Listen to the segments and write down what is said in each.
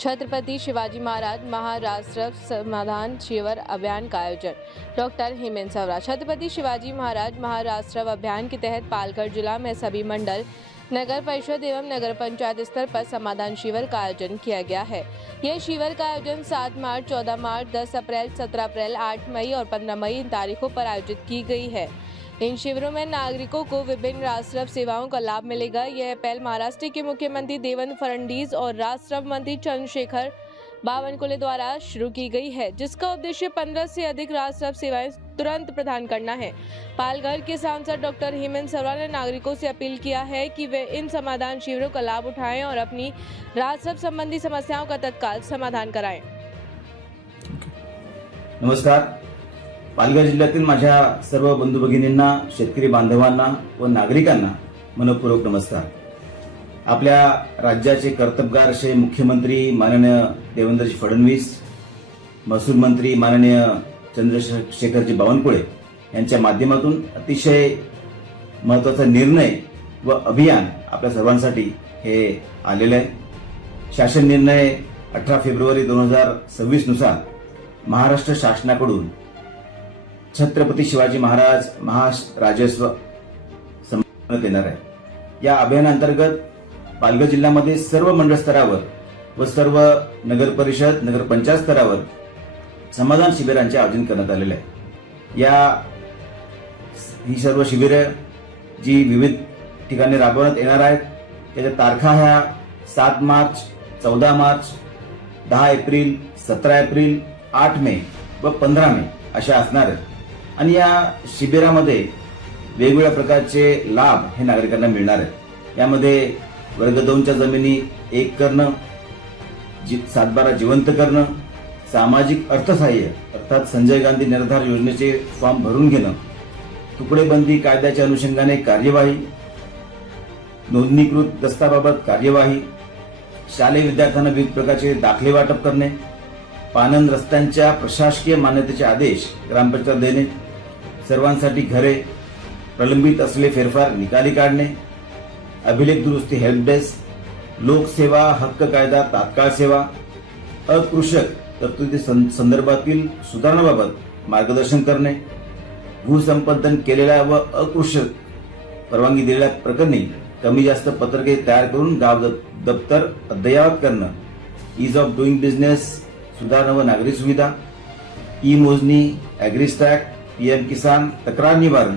छत्रपति शिवाजी महाराज महाराष्ट्र समाधान शिविर अभियान का आयोजन। डॉक्टर हेमंत सवरा। छत्रपति शिवाजी महाराज महाराष्ट्र अभियान के तहत पालघर जिला में सभी मंडल, नगर परिषद एवं नगर पंचायत स्तर पर समाधान शिविर का आयोजन किया गया है। यह शिविर का आयोजन 7 मार्च, 14 मार्च, 10 अप्रैल, 17 अप्रैल, 8 मई और 15 मई इन तारीखों पर आयोजित की गई है। इन शिविरों में नागरिकों को विभिन्न राष्ट्रीय सेवाओं का लाभ मिलेगा। यह पहल महाराष्ट्र के मुख्यमंत्री देवेंद्र फडणवीस और राष्ट्र मंत्री चंद्रशेखर बावनकुले द्वारा शुरू की गई है, जिसका उद्देश्य 15 से अधिक राष्ट्रीय सेवाएं तुरंत प्रदान करना है। पालघर के सांसद डॉक्टर हेमंत सवरा ने नागरिकों से अपील किया है कि वे इन समाधान शिविरों का लाभ उठाएं और अपनी राष्ट्र संबंधी समस्याओं का तत्काल समाधान कराएं। नमस्कार। पालघर जिल्ह्यातील माझ्या सर्व बंधू भगिनींना, शेतकरी बांधवांना व नागरिकांना मनपूर्वक नमस्कार। आपल्या राज्याचे कर्तबगार असे मुख्यमंत्री माननीय देवेंद्रजी फडणवीस, महसूल मंत्री माननीय चंद्रशेखरजी बावनकुळे यांच्या माध्यमातून अतिशय महत्त्वाचा निर्णय व अभियान आपल्या सर्वांसाठी हे आलेले आहे। शासन निर्णय 18 फेब्रुवारी 2026 नुसार महाराष्ट्र शासनाकडून छत्रपती शिवाजी महाराज महाराजस्व संपन्नात येणार आहे। या अभियानांतर्गत पालघर जिल्ह्यामध्ये सर्व मंडळ स्तरावर व सर्व नगर परिषद, नगर पंचायत स्तरावर समाधान शिबिरांचे आयोजन करण्यात आलेले आहे। ही सर्व शिबिरे जी विविध ठिकाणी राबवण्यात येणार आहेत, त्याच्या तारखा ह्या 7 मार्च, 14 मार्च, 10 एप्रिल, 17 एप्रिल, 8 मे व 15 मे अशा असणार आहेत। आणि या शिबिरामध्ये वेगवेगळ्या प्रकारचे लाभ हे नागरिकांना मिळणार आहेत। यामध्ये वर्ग 2च्या जमिनी 1 करणं, 7/12 जिवंत करणं, सामाजिक अर्थसहाय्य अर्थात संजय गांधी निराधार योजनेचे फॉर्म भरून घेणं, तुकडेबंदी कायद्याच्या अनुषंगाने कार्यवाही, नोंदणीकृत दस्ताबाबत कार्यवाही, शालेय विद्यार्थ्यांना विविध प्रकारचे दाखले वाटप करणे, पानंद रस्त्यांच्या प्रशासकीय मान्यतेचे आदेश ग्रामपंचायत देणे, सर्वांसाठी घरे, प्रलंबित असलेले फेरफार निकाली काढणे, अभिलेख दुरुस्ती हेल्प डेस्क, लोकसेवा हक्क कायदा तात्काळ सेवा, अकृषक तरतुदी संदर्भातील सुधारणाबाबत मार्गदर्शन करणे, भूसंपादन केलेल्या व अकृषक परवानगी दिलेल्या प्रकरणी कमी जास्त पत्रके तयार करून गाव दप्तर अद्ययावत करणं, ईज ऑफ डुईंग बिझनेस सुधारणा व नागरी सुविधा, ई मोजणी, ॲग्रिस्टॅक, पीएम किसान, तक्रार निवारण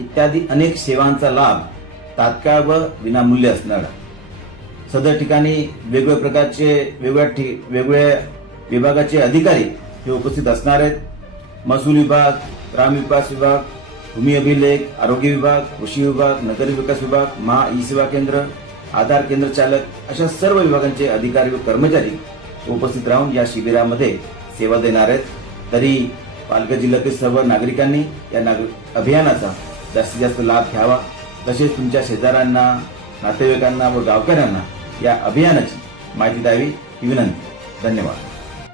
इत्यादी अनेक सेवांचा लाभ तात्काळ व विनामूल्य असणार। सदर ठिकाणी वेगवेगळ्या प्रकारचे वेगवेगळ्या विभागाचे अधिकारी हे उपस्थित असणार आहेत। महसूल विभाग, ग्रामविकास विभाग, भूमी अभिलेख, आरोग्य विभाग, कृषी विभाग, नगर विकास विभाग, महा ई सेवा केंद्र, आधार केंद्र चालक अशा सर्व विभागांचे अधिकारी व कर्मचारी उपस्थित राहून या शिबिरामध्ये सेवा देणार आहेत। तरी पालघर जिल्ह्यातील सर्व नागरिकांनी या अभियानाचा जास्तीत जास्त लाभ घ्यावा, तसेच तुमच्या शेजाऱ्यांना, नातेवाईकांना व गावकऱ्यांना या अभियानाची माहिती द्यावी ही विनंती। धन्यवाद।